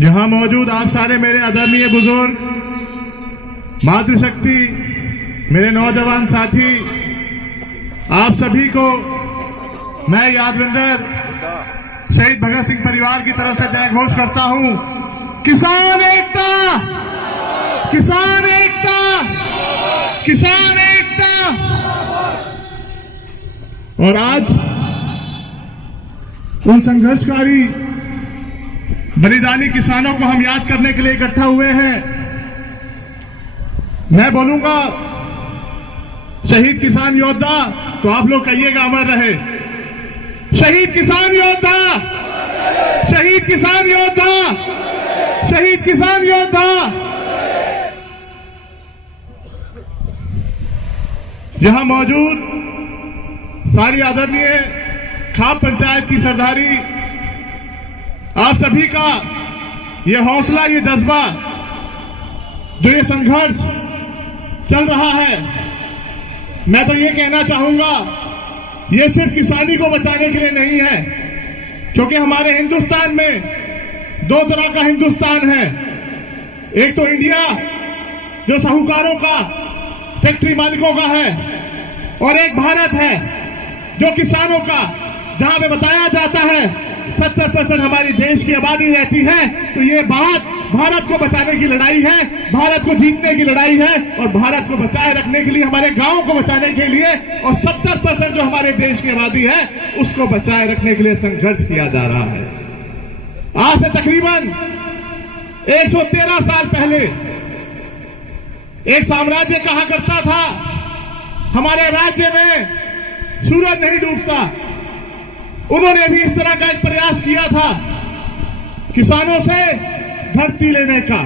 यहां मौजूद आप सारे मेरे आदरणीय बुजुर्ग, मातृशक्ति, मेरे नौजवान साथी, आप सभी को मैं यादविंदर शहीद भगत सिंह परिवार की तरफ से जय घोष करता हूं। किसान एकता, किसान एकता, किसान एकता। और आज उन संघर्षकारी बलिदानी किसानों को हम याद करने के लिए इकट्ठा हुए हैं। मैं बोलूंगा शहीद किसान योद्धा, तो आप लोग कहिएगा अमर रहे। शहीद किसान योद्धा, शहीद किसान योद्धा, शहीद किसान योद्धा। यहां मौजूद सारी आदरणीय खाप पंचायत की सरदारी, आप सभी का ये हौसला, ये जज्बा, जो ये संघर्ष चल रहा है, मैं तो ये कहना चाहूंगा ये सिर्फ किसानी को बचाने के लिए नहीं है, क्योंकि हमारे हिंदुस्तान में दो तरह का हिंदुस्तान है। एक तो इंडिया जो साहूकारों का, फैक्ट्री मालिकों का है, और एक भारत है जो किसानों का, जहां पे बताया जाता है 70% हमारी देश की आबादी रहती है। तो ये बात भारत को बचाने की लड़ाई है, भारत को जीतने की लड़ाई है, और भारत को बचाए रखने के लिए, हमारे गांवों को बचाने के लिए, और 70% जो हमारे देश की आबादी है उसको बचाए रखने के लिए संघर्ष किया जा रहा है। आज से तकरीबन 113 साल पहले एक साम्राज्य कहा करता था, हमारे राज्य में सूरज नहीं डूबता। उन्होंने भी इस तरह का एक प्रयास किया था, किसानों से धरती लेने का,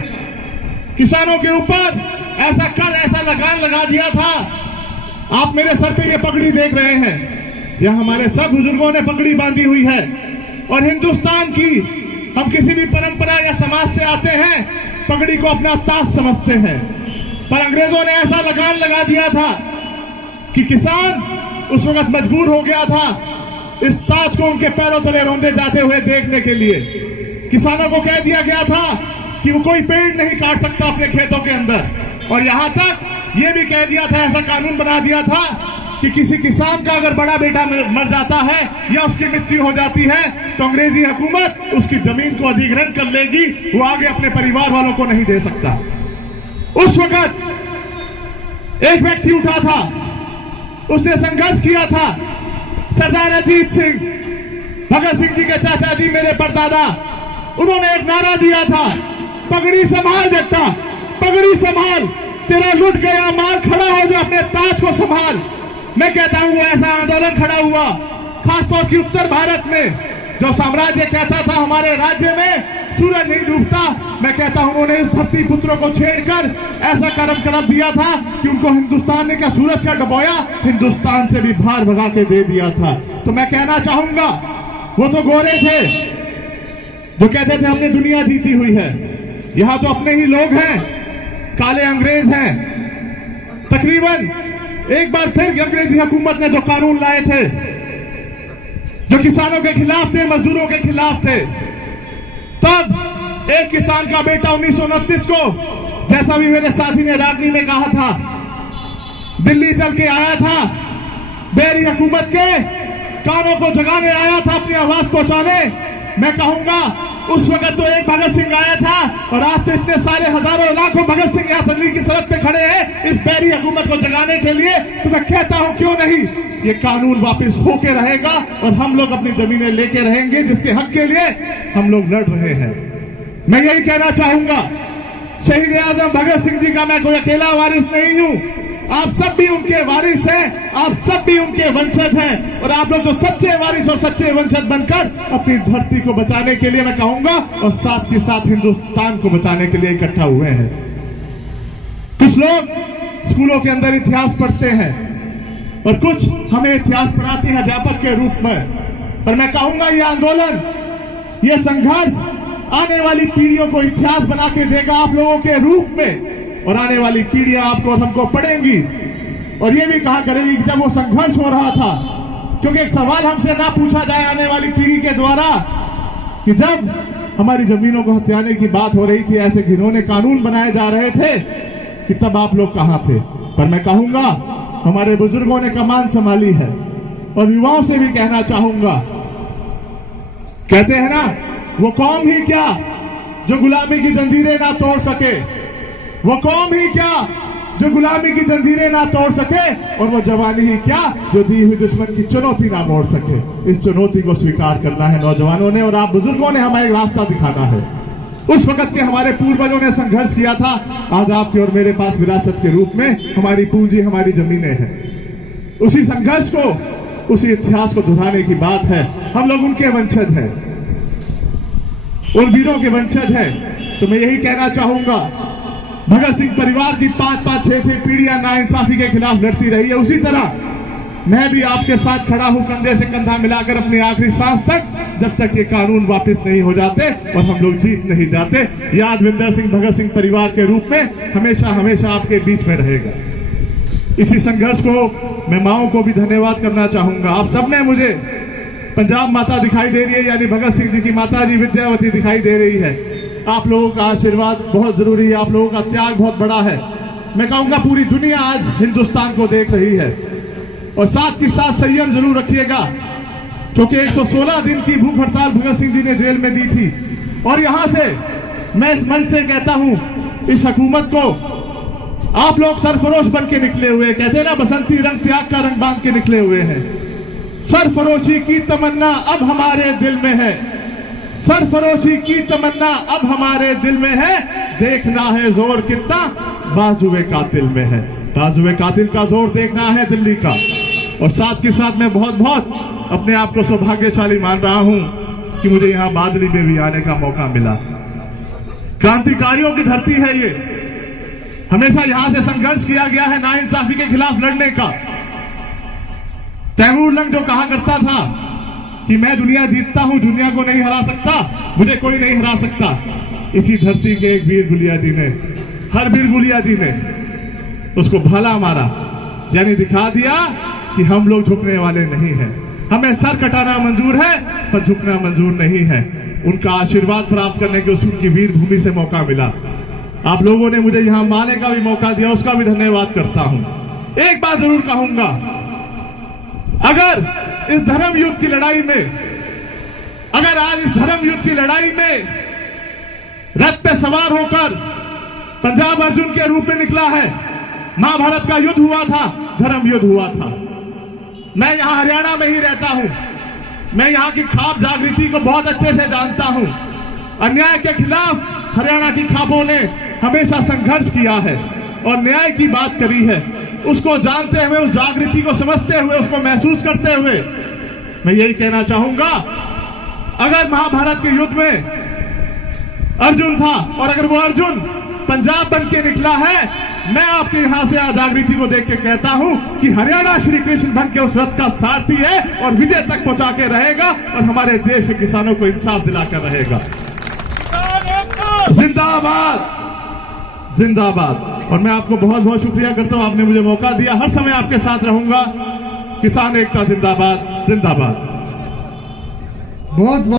किसानों के ऊपर ऐसा कर, ऐसा लगान लगा दिया था। आप मेरे सर पे ये पगड़ी देख रहे हैं, यह हमारे सब बुजुर्गों ने पगड़ी बांधी हुई है। और हिंदुस्तान की, हम किसी भी परंपरा या समाज से आते हैं, पगड़ी को अपना ताज समझते हैं, पर अंग्रेजों ने ऐसा लगान लगा दिया था कि किसान उस वक्त मजबूर हो गया था इस ताज को उनके पैरों तले रौंदे जाते हुए देखने के लिए। किसानों को कह दिया गया था कि वो कोई पेड़ नहीं काट सकता अपने खेतों के अंदर, और यहां तक ये भी कह दिया था, ऐसा कानून बना दिया था कि किसी किसान का अगर बड़ा बेटा मर जाता है या उसकी मृत्यु हो जाती है तो अंग्रेजी हुकूमत उसकी जमीन को अधिग्रहण कर लेगी, वो आगे अपने परिवार वालों को नहीं दे सकता। उस वक्त एक व्यक्ति उठा था, उसने संघर्ष किया था, सरदार अजीत सिंह, भगत सिंह जी के चाचा जी, मेरे परदादा, उन्होंने एक नारा दिया था, पगड़ी संभाल बेटा, पगड़ी संभाल, तेरा लुट गया माल, खड़ा हो जा, अपने ताज को संभाल। मैं कहता हूं वो ऐसा आंदोलन खड़ा हुआ खासतौर की उत्तर भारत में, जो साम्राज्य कहता था हमारे राज्य में सूरज नहीं डूबता। मैं कहता हूं उन्होंने इस धरती पुत्रों को छेड़कर ऐसा कर्म कर दिया था कि उनको हिंदुस्तान ने क्या सूरज का डुबोया, हिंदुस्तान से भी भार भगा के दे दिया था। तो मैं कहना चाहूंगा, वो तो गोरे थे जो कहते थे हमने दुनिया जीती हुई है, यहां तो अपने ही लोग हैं, काले अंग्रेज हैं। तकरीबन एक बार फिर अंग्रेजी हुकूमत ने जो कानून लाए थे, जो किसानों के खिलाफ थे, मजदूरों के खिलाफ थे, तब एक किसान का बेटा 1929 को, जैसा भी मेरे साथी ने रागनी में कहा था, दिल्ली चल के आया था, बेरी हुकूमत के कानों को जगाने आया था, अपनी आवाज पहुंचाने। मैं कहूंगा उस वक्त तो एक भगत सिंह आया था, और आज तो इतने सारे हजारों लाखों भगत सिंह यहाँ दिल्ली की सड़क पे खड़े हैं इस बैरी हुकूमत को जगाने के लिए। तो मैं कहता हूं क्यों नहीं, ये कानून वापस होके रहेगा और हम लोग अपनी जमीनें लेके रहेंगे, जिसके हक के लिए हम लोग लड़ रहे हैं। मैं यही कहना चाहूंगा, शहीद आजम भगत सिंह जी का मैं कोई अकेला वारिस नहीं हूं, आप सब भी उनके वारिस हैं, आप सब भी उनके वंशज हैं, और आप लोग जो सच्चे वारिस और सच्चे वंशज बनकर अपनी धरती को बचाने के लिए, मैं कहूंगा, और साथ के साथ हिंदुस्तान को बचाने के लिए इकट्ठा हुए हैं। कुछ लोग स्कूलों के अंदर इतिहास पढ़ते हैं और कुछ हमें इतिहास पढ़ाते हैं अध्यापक के रूप में, पर मैं कहूंगा ये आंदोलन, ये संघर्ष आने वाली पीढ़ियों को इतिहास बना के देगा आप लोगों के रूप में, और आने वाली पीढ़ियां आपको हमको पढ़ेंगी और ये भी कहा करेगी कि जब वो संघर्ष हो रहा था, क्योंकि एक सवाल हमसे ना पूछा जाए आने वाली पीढ़ी के द्वारा कि जब हमारी जमीनों को हथियाने की बात हो रही थी, ऐसे घिनौने कानून बनाए जा रहे थे कि तब आप लोग कहां थे। पर मैं कहूंगा हमारे बुजुर्गों ने कमान संभाली है और युवाओं से भी कहना चाहूंगा, कहते हैं ना, वो कौम ही क्या जो गुलामी की जंजीरें ना तोड़ सके, वो कौम ही क्या जो गुलामी की जंजीरें ना तोड़ सके, और वो जवानी ही क्या जो दी हुई दुश्मन की चुनौती ना मोड़ सके। इस चुनौती को स्वीकार करना है नौजवानों ने, और आप बुजुर्गों ने हमें एक रास्ता दिखाना है। उस वक्त के हमारे पूर्वजों ने संघर्ष किया था, आज आपके और मेरे पास विरासत के रूप में हमारी पूंजी, हमारी जमीनें हैं। उसी संघर्ष को, उसी इतिहास को दोहराने की बात है। हम लोग उनके वंशज हैं, उन वीरों के वंशज हैं। तो मैं यही कहना चाहूंगा, भगत सिंह परिवार की 5-5, 6-6 पीढ़ियां नाइंसाफी के खिलाफ लड़ती रही है, उसी तरह मैं भी आपके साथ खड़ा हूं, कंधे से कंधा मिलाकर अपनी आखिरी सांस तक, जब तक ये कानून वापस नहीं हो जाते और हम लोग जीत नहीं जाते। यादविंदर सिंह भगत सिंह परिवार के रूप में हमेशा हमेशा आपके बीच में रहेगा। इसी संघर्ष को मैं माओं को भी धन्यवाद करना चाहूंगा। आप सब में मुझे पंजाब माता दिखाई दे रही है, यानी भगत सिंह जी की माता जी विद्यावती दिखाई दे रही है। आप लोगों का आशीर्वाद बहुत जरूरी है, आप लोगों का त्याग बहुत बड़ा है। मैं कहूंगा पूरी दुनिया आज हिंदुस्तान को देख रही है, और साथ ही साथ संयम जरूर रखिएगा, क्योंकि 116 दिन की भूख हड़ताल भगत सिंह जी ने जेल में दी थी। और यहां से मैं इस मंच से कहता हूं, इस हुकूमत को, आप लोग सरफरोश बन के निकले हुए, कहते हैं ना, बसंती रंग त्याग का रंग बांध के निकले हुए हैं। सरफरोशी की तमन्ना अब हमारे दिल में है, सरफरोशी की तमन्ना अब हमारे दिल में है, देखना है जोर कितना बाजुए कातिल में है। बाजुए कातिल का जोर देखना है दिल्ली का। और साथ के साथ मैं बहुत बहुत अपने आप को सौभाग्यशाली मान रहा हूं कि मुझे यहां बादली में भी आने का मौका मिला। क्रांतिकारियों की धरती है ये, हमेशा यहां से संघर्ष किया गया है नाइंसाफी के खिलाफ लड़ने का। तैमूर लंग जो कहा करता था कि मैं दुनिया जीतता हूं, दुनिया को नहीं हरा सकता, मुझे कोई नहीं हरा सकता, इसी धरती के एक वीर गुलिया जी ने, हर वीर गुलिया जी ने उसको भाला मारा, यानी दिखा दिया कि हम लोग झुकने वाले नहीं हैं। हमें सर कटाना मंजूर है पर झुकना मंजूर नहीं है। उनका आशीर्वाद प्राप्त करने के उनकी वीर भूमि से मौका मिला। आप लोगों ने मुझे यहां माने का भी मौका दिया, उसका भी धन्यवाद करता हूं। एक बात जरूर कहूंगा, अगर इस धर्म युद्ध की लड़ाई में, अगर आज इस धर्म युद्ध की लड़ाई में रथ पे सवार होकर पंजाब अर्जुन के रूप में निकला है, महाभारत का युद्ध हुआ था, धर्म युद्ध हुआ था। मैं यहां हरियाणा में ही रहता हूं, मैं यहां की खाप जागृति को बहुत अच्छे से जानता हूं। अन्याय के खिलाफ हरियाणा की खापों ने हमेशा संघर्ष किया है और न्याय की बात करी है। उसको जानते हुए, उस जागृति को समझते हुए, उसको महसूस करते हुए मैं यही कहना चाहूंगा, अगर महाभारत के युद्ध में अर्जुन था और अगर वो अर्जुन पंजाब बन के निकला है, मैं आपके यहां से जागृति को देख के कहता हूं कि हरियाणा श्री कृष्ण बन के उस रथ का सारथी है और विजय तक पहुंचा के रहेगा और हमारे देश के किसानों को इंसाफ दिलाकर रहेगा। जिंदाबाद, जिंदाबाद। और मैं आपको बहुत बहुत शुक्रिया करता हूं, आपने मुझे मौका दिया, हर समय आपके साथ रहूंगा। किसान एकता जिंदाबाद, जिंदाबाद। बहुत